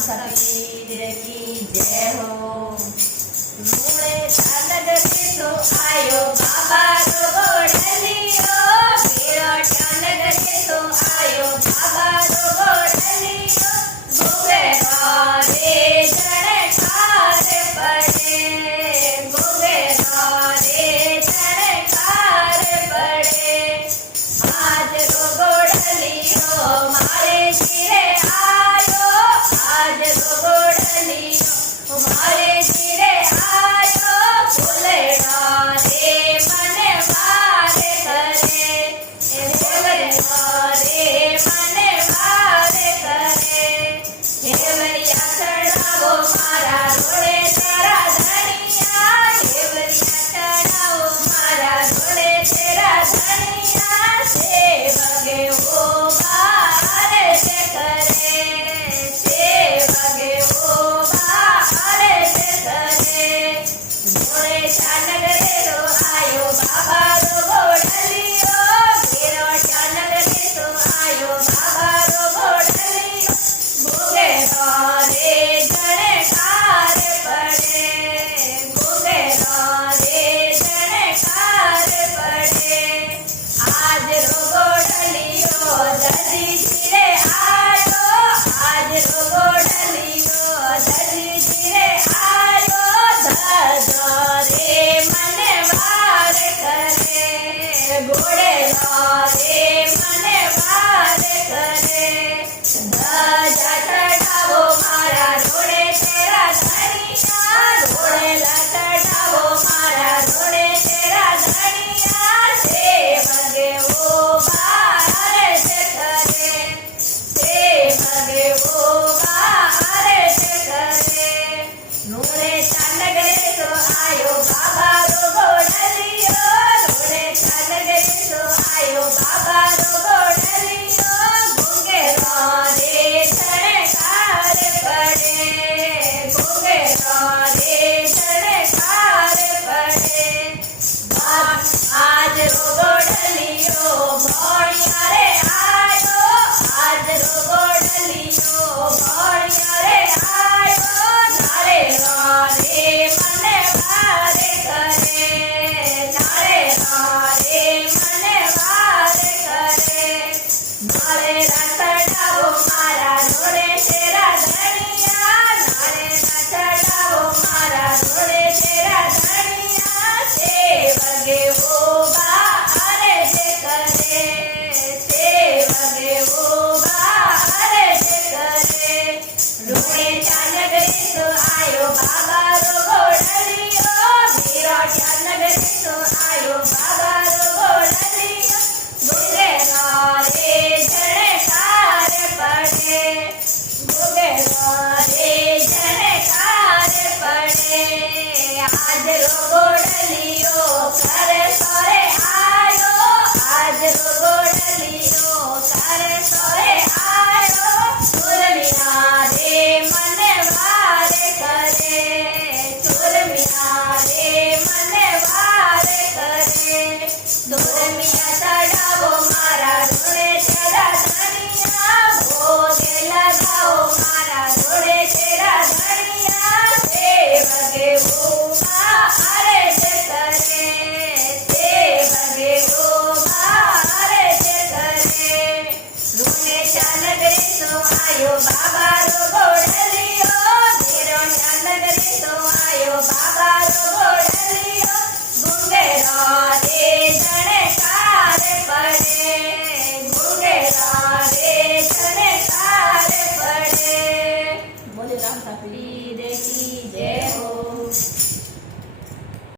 सफीर की जय हो। मूळे नगरी तो आयो बाबा रो गोडलियो, विराट्या नगरी तो आयो बाबा रो गोडलियो। घुगेरा रे जणकार पड़े, घुगेरा रे जणकार पड़े। आज रो गोडलियो मारे शिरे आयो, आज रो गोडलियो मारे शिरे आयो। फूलड़ा रे मने वारे करे, हेवरिया रे मने वारे करे। हेवरिया चढ़ावो मारा रोड़े तेरा धनिया, हेवरिया चढ़ावो मारा रोड़े तेरा धनिया। सेवगे वो बाहर से करे, सेवगे वो बाहर से करे। मोरे नगरे तो आयो बाबा रो गोडलियो, विराट्या नगरे तो आयो बाबा रो गोडलियो। घुगेरा रे जणकार पड़े, घुगेरा रे जणकार पड़े। आज रो गोडलियो दर्दी धीरे आयो, आज रो गोडलियो दर्दी धीरे आयो। धजा रे मने वार करे, घोड़ेला रे मने वार करे। धजा चढ़ावो मारा रोड़े तेरा धनिया, घोड़ेला चढ़ावो मारा रोड़े तेरा धनिया। सेवगे वो बाहर से करे, सेवगे वो बाहर से करे। नूरे नगरे तो आयो बाबा रो गोडलियो, नूरे नगरे तो आयो बाबा रो गोडलियो। घुगेरा रे जणकार पड़े, घुगेरा रे जणकार पड़े। आज रो गोडलियो भोड़िया रे आयो, आज रो गोडलियो भोड़िया रे आयो। नारे रे मने वारे करे, नारे रे मने वारे करे। नारे चढ़ावो मारा रोड़े तेरा धनिया, नारे चढ़ावो मारा रोड़े तेरा धनिया। सेवगे वो बाहर से करे, सेवगे वो बाहर से करे। रोड़े नगरी तो आयो बाबा रो गोडलियो, विराट्या नगरी तो आयो बाबा रो गोडलियो। घुगेरा रे जणकार पड़े, घुगेरा रे जणकार पड़े। आज रो गोडलियो कर सोरे आयो, आज रो गोडलियो कर सोरे आयो। सुरमिया रे मने वारे करे, सुरमिया रे मने वारे करे। सुरमिया चढ़ावो मारा रोड़े तेरा धनिया, भोगे लगाओ मारा रोड़े तेरा धनिया। सेवगे वो बाहर से करे, सेवगे वो बाहर से करे। रूने नगरी तो आयो बाबा रो गोडलियो, विराट्या नगरी तो आयो बाबा रो गोडलियो। घुगेरा रे जणकार पड़े, घुगेरा रे जणकार पड़े। बोले राम सफीर।